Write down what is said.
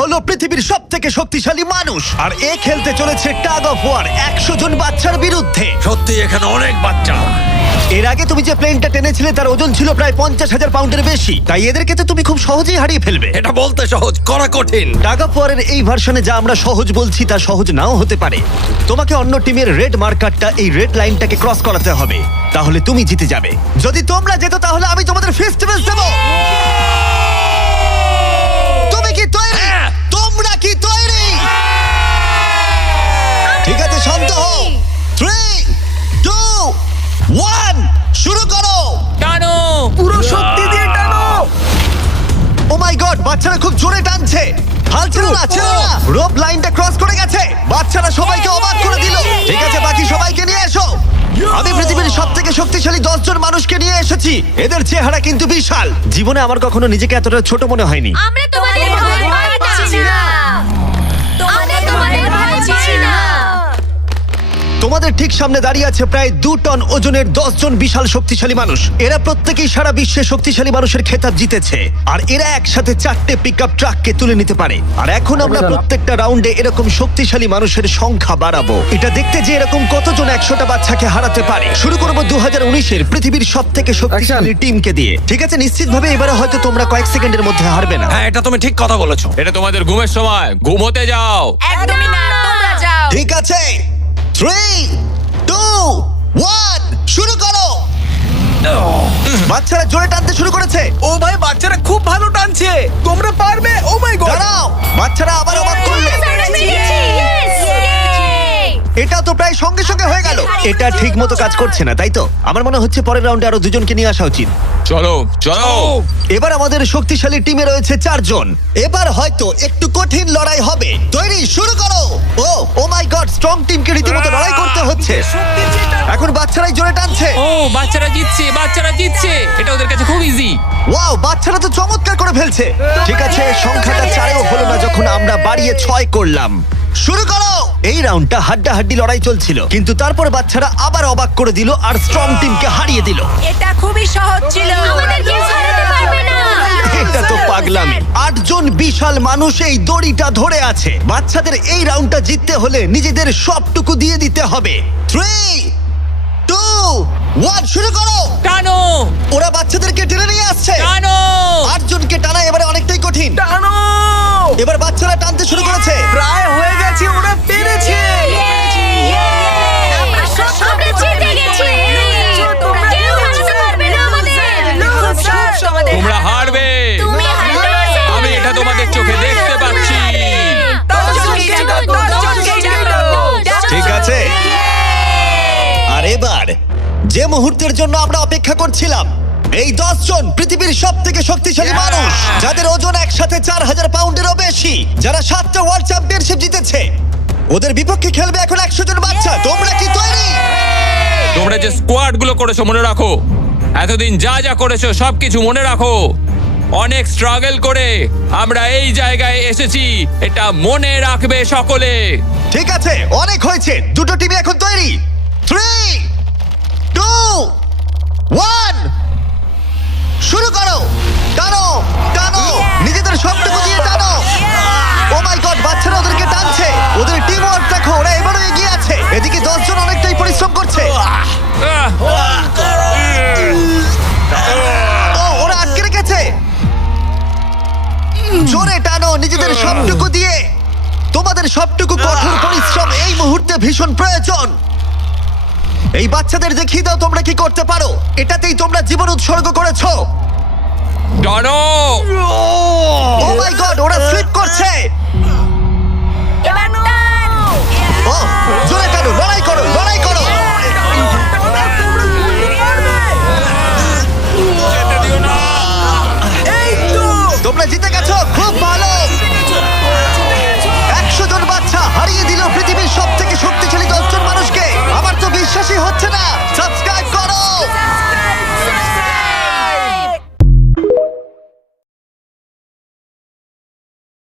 হলো পৃথিবীর সব থেকে শক্তিশালী মানুষ, আর এ খেলতে চলেছে টাগ অফ ওয়ার 100 জন বাচ্চার বিরুদ্ধে। সত্যি এখানে অনেক বাচ্চা। এর আগে তুমি যে প্লেনটা টেনেছিলে তার ওজন ছিল প্রায় 50,000 পাউন্ডের বেশি, তাই এদেরকে তো তুমি খুব সহজেই হারিয়ে ফেলবে। এটা বলতে সহজ, করা কঠিন। টাগ অফ ওয়ারের এই ভার্সনে যা আমরা সহজ বলছি তা সহজ নাও হতে পারে। তোমাকে অন্য টিমের রেড মার্কারটা এই রেড লাইনটাকে ক্রস করাতে হবে, তাহলে তুমি জিতে যাবে। যদি তোমরা যেত তাহলে আমি তোমাদের ফেস্টিভ্যাল দেব। তুমি কি তৈরি? তোমরা কি তৈরি? ঠিক আছে, শান্ত হও। 3, 2, 1 শুরু করো। টানো। পুরো শক্তি দিয়ে টানো। ও মাই গড, বাচ্চারা খুব জোরে টানছে। হাল ছেড়ো না, ছেড়ো না। রোপ লাইনটা ক্রস করে গেছে। বাচ্চারা সবাইকে অবাক করে দিল। ঠিক আছে, বাকি সবাইকে নিয়ে এসো। আমি পৃথিবীর সবথেকে শক্তিশালী 10 জন মানুষকে নিয়ে এসেছি। এদের চেহারা কিন্তু বিশাল। জীবনে আমার কখনো নিজেকে এতটা ছোট মনে হয়নি। আমরা তোমাদের ভয় পাচ্ছি না। আমরা তোমাদের ভয় পাচ্ছি না। তোমাদের ঠিক সামনে দাঁড়িয়ে আছে প্রায় 2 টন ওজনের 10 জন বিশাল শক্তিশালী মানুষ। এরা প্রত্যেকেই সারা বিশ্বে শক্তিশালী মানুষের খেতাব জিতেছে, আর এরা একসাথে 4টে পিকআপ ট্রাককে তুলে নিতে পারে। আর এখন আমরা প্রত্যেকটা রাউন্ডে এরকম শক্তিশালী মানুষের সংখ্যা বাড়াবো, এটা দেখতে যে এরকম কতজন 100টা বাচ্চাকে হারাতে পারে। শুরু করবো 2019-এর পৃথিবীর সব থেকে শক্তিশালী টিমকে দিয়ে। ঠিক আছে, নিশ্চিতভাবে এবারে হয়তো তোমরা কয়েক সেকেন্ডের মধ্যে হারবে না। হ্যাঁ, এটা তুমি ঠিক কথা বলেছো। এটা তোমাদের ঘুমের সময়, ঘুমোতে যাও। একদমই না, তোমরা যাও। ঠিক আছে, 3, 2, 1 শুরু করো। বাচ্চারা জোরে টানতে শুরু করেছে। ও ভাই, বাচ্চারা খুব ভালো টানছে। তোমরা পারবে। ও মাই গড। দাঁড়াও, বাচ্চারা আবার অবাক করলে। আমরা পেরেছি। Yes! Yay! এটা তো প্রায় সঙ্গে সঙ্গে হয়ে গেল। এটা ঠিক মতো কাজ করছে না, তাই তো? আমার মনে হচ্ছে পরের রাউন্ডে আরো 2 জনকে নিয়ে আসা উচিত। চলো চলো। এবার আমাদের শক্তিশালী টিমে রয়েছে 4 জন। এবার হয়তো একটু কঠিন লড়াই হবে। তৈরি, শুরু করো। ও মাই গড, স্ট্রং টিমকে রীতিমতো লড়াই করতে হচ্ছে। এখন বাচ্চারাই জোরে টানছে। ও বাচ্চারা জিতছে, বাচ্চারা জিতছে। এটা ওদের কাছে খুব ইজি। ওয়াও, বাচ্চারা তো চমৎকার করে ফেলছে। ঠিক আছে, সংখ্যাটা 4-এও হলো না যখন আমরা বাড়িয়ে 6 করলাম। শুরু করো। এই রাউন্ডটা হাড্ডাহাড্ডি লড়াই চলছিল, কিন্তু তারপর বাচ্চারা আবার অবাক করে দিল আর স্ট্রং টিমকে হারিয়ে দিল। এটা খুবই সহজ ছিল। আমাদের কেউ হারাতে পারবে না। এটা তো পাগলামি। 8 জন বিশাল মানুষ এই দড়িটা ধরে আছে। বাচ্চাদের এই রাউন্ডটা জিততে হলে নিজেদের সবটুকু দিয়ে দিতে হবে। 3, 2, 1 শুরু করো। টানো ওরা বাচ্চাদেরকে টেনে নিয়ে আসছে। টানো। 8 জনকে টানা এবারে অনেকটাই কঠিন। টানো। এবার বাচ্চারা টানতে শুরু করেছে। প্রায় হয়ে গেছে, ওরা পেরেছে। আমরা জিতে গেছি। কেউ হারাতে পারবে না আমাদের। তোমরা হারবে। তুমি হারবে। আমি এটা তোমাদের চোখে দেখতে পাচ্ছি। ঠিক আছে, আর এবার যে মুহূর্তের জন্য আমরা অপেক্ষা করছিলাম, এই 10 জন পৃথিবীর সব থেকে শক্তিশালী মানুষ, যাদের ওজন একসাথে 4000 পাউন্ডেরও বেশি, যারা 7টা ওয়ার্ল্ড চ্যাম্পিয়নশিপ জিতেছে, ওদের বিপক্ষে খেলবে এখন 100 জন বাচ্চা। তোমরা কি তৈরি? তোমরা যে স্কোয়াড গুলো করেছো মনে রাখো। এতদিন যা যা করেছো সবকিছু মনে রাখো। অনেক স্ট্রাগল করে আমরা এই জায়গায় এসেছি, এটা মনে রাখবে সকলে। ঠিক আছে, অনেক হয়েছে। দুটো টিমই এখন তৈরি। 3, 2, 1 শুরু করো। টানো টানো, নিজেদের সবটুকু দিয়ে টানো। ও মাই গড, বাচ্চারা ওদেরকে টানছে। ওদের টিম ওয়ার্ক দেখো, ওরা এবারও এগিয়ে আছে। এদিকে 10 জন অনেকটাই পরিশ্রম করছে। আহ! ও, ওরা আটকে রেখেছে। জোরে টানো নিজেদের সবটুকু দিয়ে। তোমাদের সবটুকু কঠোর পরিশ্রম এই মুহূর্তে ভীষণ প্রয়োজন। এই বাচ্চাদের দেখিয়ে দাও তোমরা কি করতে পারো। এটাতেই তোমরা জীবন উৎসর্গ করেছো। টানো।